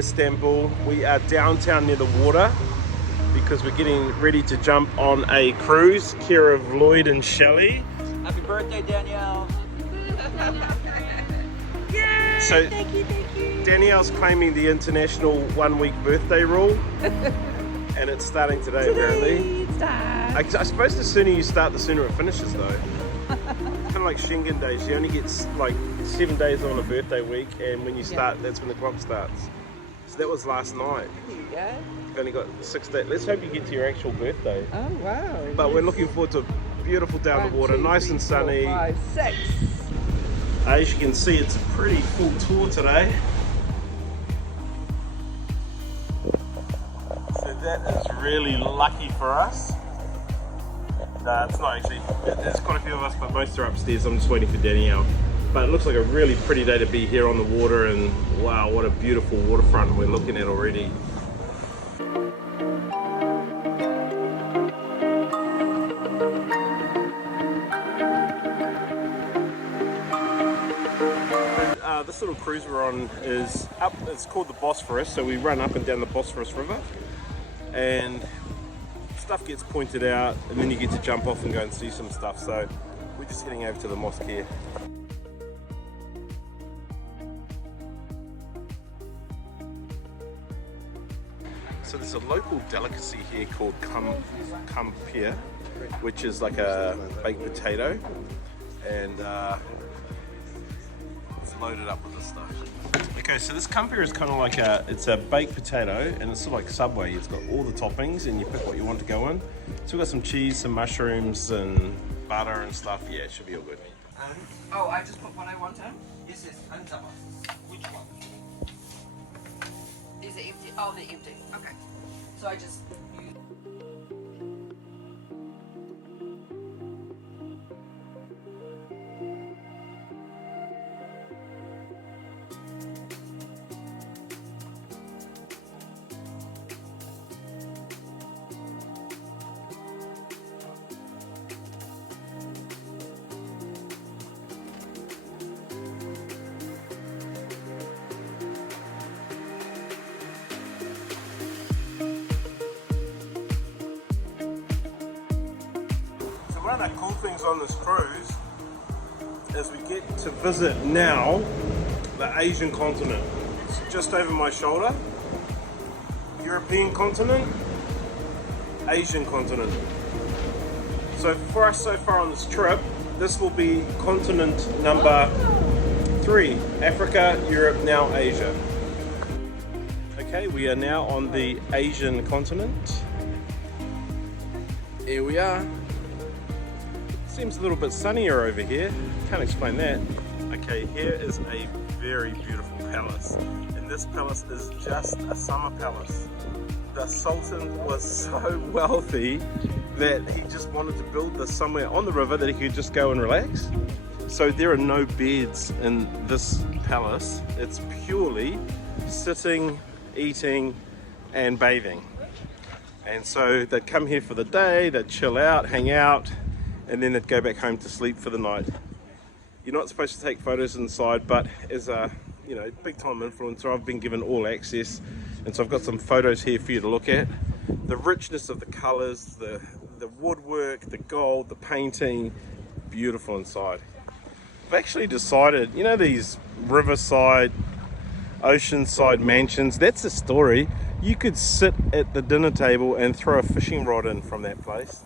Istanbul. We are downtown near the water because we're getting ready to jump on a cruise. Care of Lloyd and Shelley. Happy birthday, Danielle. Yay! So, Thank you. Danielle's claiming the international 1 week birthday rule. And it's starting today apparently. It starts. I suppose the sooner you start, the sooner it finishes though. Kind of like Schengen days. You only get like 7 days on a birthday week, and when you start, that's when the clock starts. So that was last night. There you go. You've only got 6 days. Let's hope you get to your actual birthday. Oh wow. But we're looking forward to beautiful down the water, nice and sunny. 4, 5, 6. As you can see, it's a pretty full tour today. So that is really lucky for us. No, it's not actually. There's quite a few of us, but most are upstairs. I'm just waiting for Danielle. But it looks like a really pretty day to be here on the water, and wow, what a beautiful waterfront we're looking at already. This little cruise we're on is up, it's called the Bosphorus, so we run up and down the Bosphorus river and stuff gets pointed out, and then you get to jump off and go and see some stuff. So we're just heading over to the mosque here. So there's a local delicacy here called kumpir, which is like a baked potato, and loaded up with this stuff. Okay, so this kumpir is kind of like it's a baked potato, and it's sort of like Subway. It's got all the toppings, and you pick what you want to go in. So we've got some cheese, some mushrooms, and butter and stuff. Yeah, it should be all good. Oh, I just put what I want in? Yes, unbeatable. Which one? Is it empty? Oh, they're empty. Okay. So I just... One of the cool things on this cruise is we get to visit now the Asian continent. It's just over my shoulder. European continent, Asian continent. So for us so far on this trip, this will be continent number 3. Africa, Europe, now Asia. Okay, we are now on the Asian continent. Here we are. Seems a little bit sunnier over here. Can't explain that. Okay, here is a very beautiful palace. And this palace is just a summer palace. The Sultan was so wealthy that he just wanted to build this somewhere on the river that he could just go and relax. So there are no beds in this palace. It's purely sitting, eating, and bathing. And so they'd come here for the day, they'd chill out, hang out, and then they'd go back home to sleep for the night. You're not supposed to take photos inside, but as a big time influencer, I've been given all access, and so I've got some photos here for you to look at. The richness of the colors, the woodwork, the gold, the painting, beautiful inside. I've actually decided, these riverside, oceanside mansions, that's the story. You could sit at the dinner table and throw a fishing rod in from that place.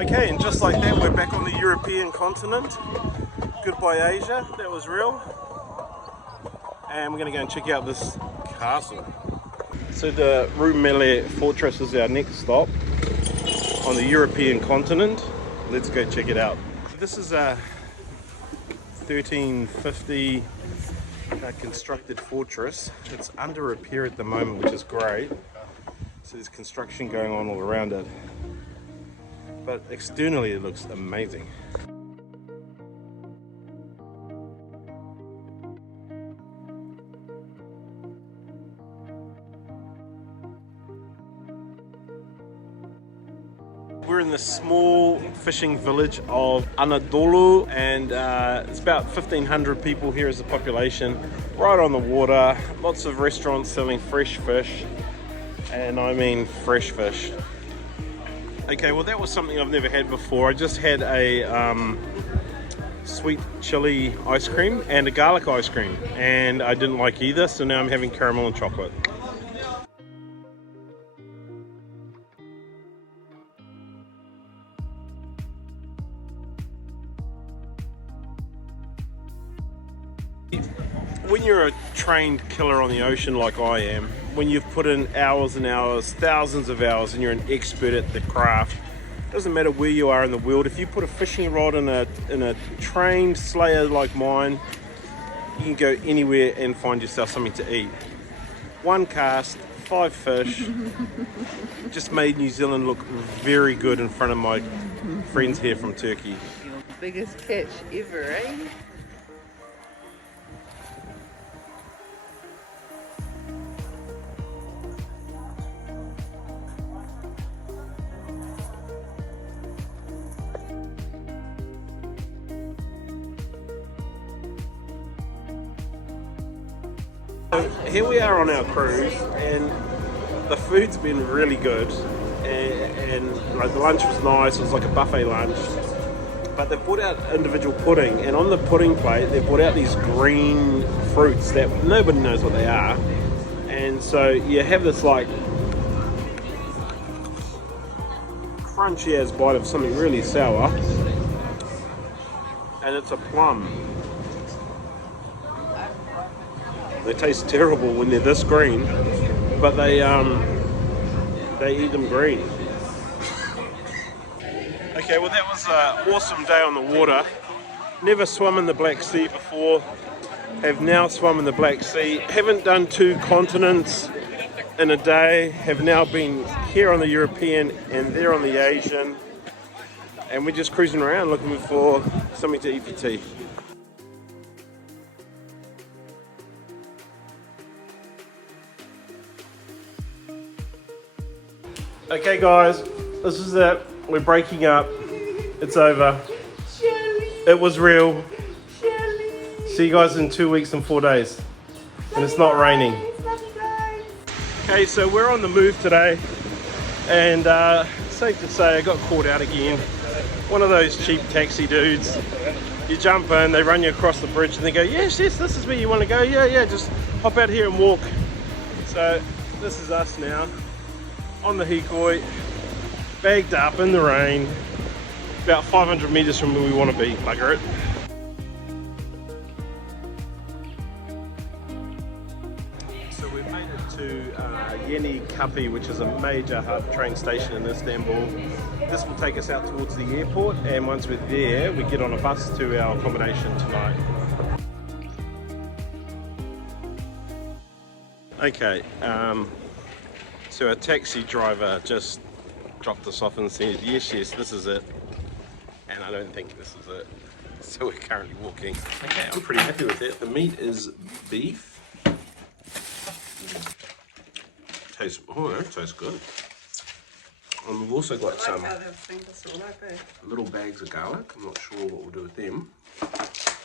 Okay, and just like that, we're back on the European continent. Goodbye Asia, that was real. And we're going to go and check out this castle. So the Rumeli Fortress is our next stop on the European continent. Let's go check it out. This is a 1350 constructed fortress. It's under repair at the moment, which is great. So there's construction going on all around it. But externally it looks amazing. we're in the small fishing village of Anadolu, and it's about 1,500 people here as a population, right on the water. Lots of restaurants selling fresh fish, and I mean fresh fish. Okay, well that was something I've never had before. I just had a sweet chili ice cream and a garlic ice cream, and I didn't like either, so now I'm having caramel and chocolate. When you're a trained killer on the ocean like I am, when you've put in hours and hours, thousands of hours, and you're an expert at the craft, doesn't matter where you are in the world, if you put a fishing rod in a trained slayer like mine, you can go anywhere and find yourself something to eat. One cast, 5 fish, just made New Zealand look very good in front of my friends here from Turkey. Your biggest catch ever, eh? So here we are on our cruise, and the food's been really good, and like the lunch was nice. It was like a buffet lunch, but they brought out individual pudding, and on the pudding plate they brought out these green fruits that nobody knows what they are, and so you have this like crunchy as bite of something really sour, and it's a plum. They taste terrible when they're this green, but they eat them green. Okay, well that was an awesome day on the water. Never swum in the Black Sea before, have now swum in the Black Sea. Haven't done 2 continents in a day, have now been here on the European and there on the Asian, and we're just cruising around looking for something to eat for tea. Okay guys, this is it. We're breaking up. It's over. It was real. See you guys in 2 weeks and 4 days. And it's not raining. Okay, so we're on the move today. And safe to say I got caught out again. One of those cheap taxi dudes. You jump in, they run you across the bridge and they go, yes, this is where you want to go. Yeah, just hop out here and walk. So this is us now. On the Hikoi, bagged up in the rain, about 500 meters from where we want to be, bugger it. So we've made it to Yeni Kapı, which is a major hub train station in Istanbul. This will take us out towards the airport, and once we're there, we get on a bus to our accommodation tonight. Okay, so our taxi driver just dropped us off and said, yes, this is it. And I don't think this is it. So we're currently walking. Okay, I'm pretty happy with that. The meat is beef. That tastes good. And we've also got some little bags of garlic. I'm not sure what we'll do with them.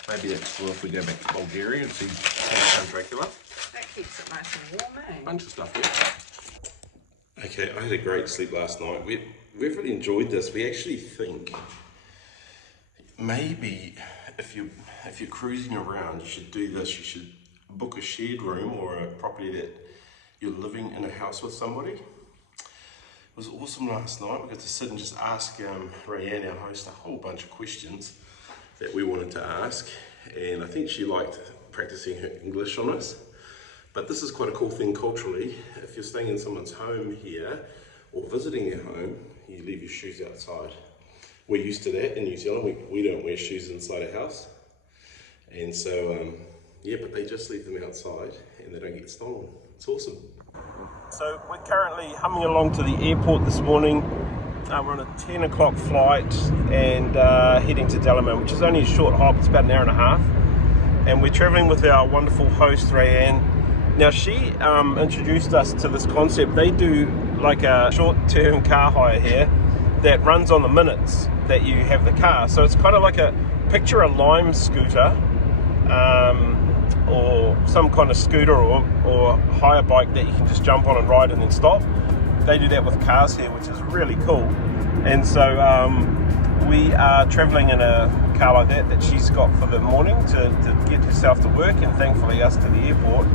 Maybe that's for if we go back to Bulgaria and see Count Dracula. That keeps it nice and warm, eh? Bunch of stuff here. Okay, I had a great sleep last night. We've really enjoyed this. We actually think maybe if you're cruising around, you should do this. You should book a shared room or a property that you're living in a house with somebody. It was awesome last night. We got to sit and just ask Rayanne, our host, a whole bunch of questions that we wanted to ask, and I think she liked practicing her English on us. But this is quite a cool thing culturally. If you're staying in someone's home here or visiting their home, you leave your shoes outside. We're used to that in New Zealand. We don't wear shoes inside a house. And so, yeah, but they just leave them outside and they don't get stolen. It's awesome. So we're currently humming along to the airport this morning. We're on a 10 o'clock flight and heading to Delamere, which is only a short hop. It's about an hour and a half. And we're traveling with our wonderful host, Rayanne. Now she introduced us to this concept. They do like a short-term car hire here that runs on the minutes that you have the car. So it's kind of like picture a Lime scooter, or some kind of scooter or hire bike that you can just jump on and ride and then stop. They do that with cars here, which is really cool. And so we are travelling in a car like that she's got for the morning to get herself to work, and thankfully us to the airport.